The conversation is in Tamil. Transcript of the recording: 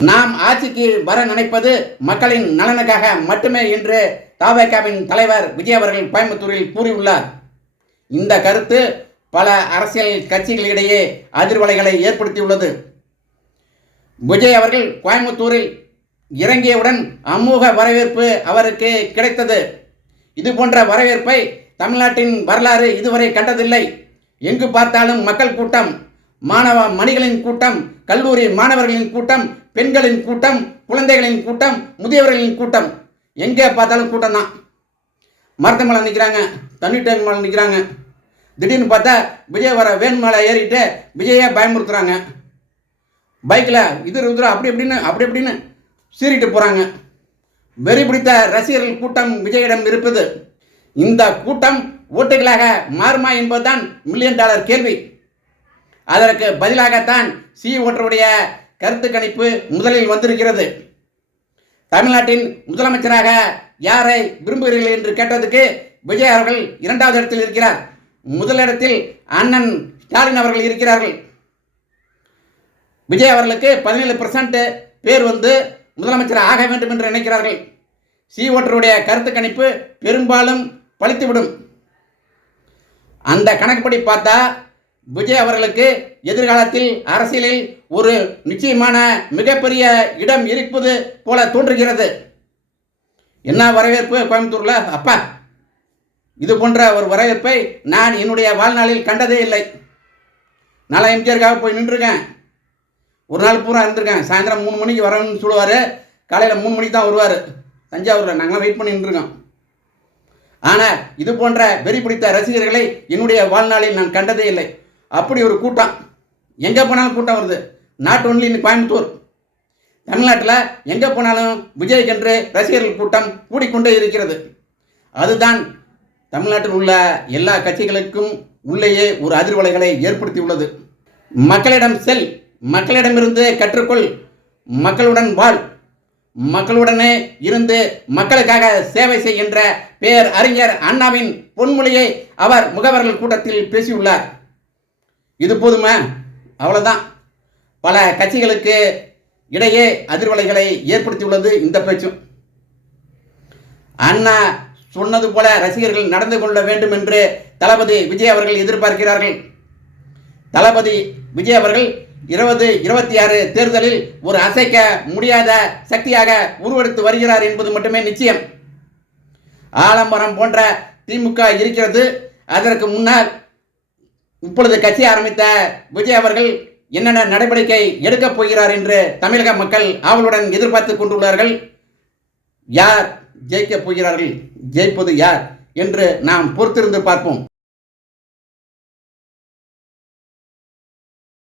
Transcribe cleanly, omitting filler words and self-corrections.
நாம் ஆட்சிக்கு வர நினைப்பது மக்களின் நலனுக்காக மட்டுமே என்று தவேகாவின் தலைவர் விஜய் அவர்கள் கோயம்புத்தூரில் கூறியுள்ளார். இந்த கருத்து பல அரசியல் கட்சிகளிடையே அதிர்வலைகளை ஏற்படுத்தியுள்ளது. விஜய் அவர்கள் கோயம்புத்தூரில் இறங்கியவுடன் அமோக வரவேற்பு அவருக்கு கிடைத்தது. இது போன்ற வரவேற்பை தமிழ்நாட்டின் வரலாறு இதுவரை கண்டதில்லை. எங்கு பார்த்தாலும் மக்கள் கூட்டம், மாணவ மணிகளின் கூட்டம், கல்லூரி மாணவர்களின் கூட்டம், பெண்களின் கூட்டம், குழந்தைகளின் கூட்டம், முதியவர்களின் கூட்டம், எங்கே பார்த்தாலும் கூட்டம் தான். மரத்து மேலே நிற்கிறாங்க, தண்ணி டேங்க் மேலே நிற்கிறாங்க. திடீர்னு பார்த்தா விஜய் வர வேன் மேலே ஏறிட்டு விஜயை பயமுறுத்துறாங்க. பைக்கில் இது அப்படி அப்படின்னு சீறிட்டு போகிறாங்க. வெறி பிடித்த ரசிகர்கள் கூட்டம் விஜயிடம் இருப்பது. இந்த கூட்டம் ஓட்டுகளாக மாறுமா என்பதுதான் $1,000,000 கேள்வி. அதற்கு பதிலாகத்தான் ஓட்டருடைய கருத்து கணிப்பு முதலில் வந்திருக்கிறது. தமிழ்நாட்டின் முதலமைச்சராக யாரை விரும்புகிறீர்கள் என்று கேட்டதுக்கு விஜய் அவர்கள் 2வது இடத்தில் இருக்கிறார். முதலிடத்தில் அண்ணன் ஸ்டாலின் அவர்கள் இருக்கிறார்கள். விஜய் அவர்களுக்கு 17% பேர் முதலமைச்சர் ஆக வேண்டும் என்று நினைக்கிறார்கள். ஓட்டருடைய கருத்து கணிப்பு பெரும்பாலும் பலித்துவிடும். அந்த கணக்குப்படி பார்த்தா விஜய் அவர்களுக்கு எதிர்காலத்தில் அரசியலில் ஒரு நிச்சயமான மிகப்பெரிய இடம் இருப்பது போல தோன்றுகிறது. என்ன வரவேற்பு கோயம்புத்தூர்ல! அப்பா, இது போன்ற ஒரு வரவேற்பை நான் என்னுடைய வாழ்நாளில் கண்டதே இல்லை. நாளை எம்ஜிஆருக்காக போய் நின்றுருக்கேன். ஒரு நாள் பூரா இருந்திருக்கேன். சாயந்தரம் 3 மணிக்கு வரணும்னு சொல்லுவார். காலையில் 3 மணிக்கு தான் வருவார். தஞ்சாவூரில் நாங்களாம் வெயிட் பண்ணி நின்றுருக்கோம். ஆனால் இது போன்ற வெறி பிடித்த ரசிகர்களை என்னுடைய வாழ்நாளில் நான் கண்டதே இல்லை. அப்படி ஒரு கூட்டம், எங்கே போனாலும் கூட்டம் வருது. நாட் ஒன்லி இன் கோயம்புத்தூர், தமிழ்நாட்டில் எங்கே போனாலும் விஜய்க்கென்று ரசிகர்கள் கூட்டம் கூடிக்கொண்டே இருக்கிறது. அதுதான் தமிழ்நாட்டில் உள்ள எல்லா கட்சிகளுக்கும் உள்ளேயே ஒரு அதிர்வலைகளை ஏற்படுத்தியுள்ளது. மக்களிடம் செல், மக்களிடமிருந்து கற்றுக்கொள், மக்களுடன் வாழ், மக்களுடனே இருந்து மக்களுக்காக சேவை செய் என்ற பேர் அறிஞர் அண்ணாவின் பொன்மொழியை அவர் முகவர்கள் கூட்டத்தில் பேசியுள்ளார். இது போதுமா? அவ்வளோதான். பல கட்சிகளுக்கு இடையே அதிர்வலைகளை ஏற்படுத்தியுள்ளது இந்த பேச்சும். அண்ணா சொன்னது போல ரசிகர்கள் நடந்து கொள்ள வேண்டும் என்று தளபதி விஜய் அவர்கள் எதிர்பார்க்கிறார்கள். தளபதி விஜய் அவர்கள் 2026 தேர்தலில் ஒரு அசைக்க முடியாத சக்தியாக உருவெடுத்து வருகிறார் என்பது மட்டுமே நிச்சயம். ஆலம்பரம் போன்ற திமுக இருக்கிறது. அதற்கு முன்னால் இப்பொழுது கட்சி ஆரம்பித்த விஜய் அவர்கள் என்னென்ன நடவடிக்கை எடுக்கப் போகிறார் என்று தமிழக மக்கள் ஆவலுடன் எதிர்பார்த்து கொண்டுள்ளார்கள். யார் ஜெயிக்கப் போகிறார்கள், ஜெயிப்பது யார் என்று நாம் பொறுத்திருந்து பார்ப்போம்.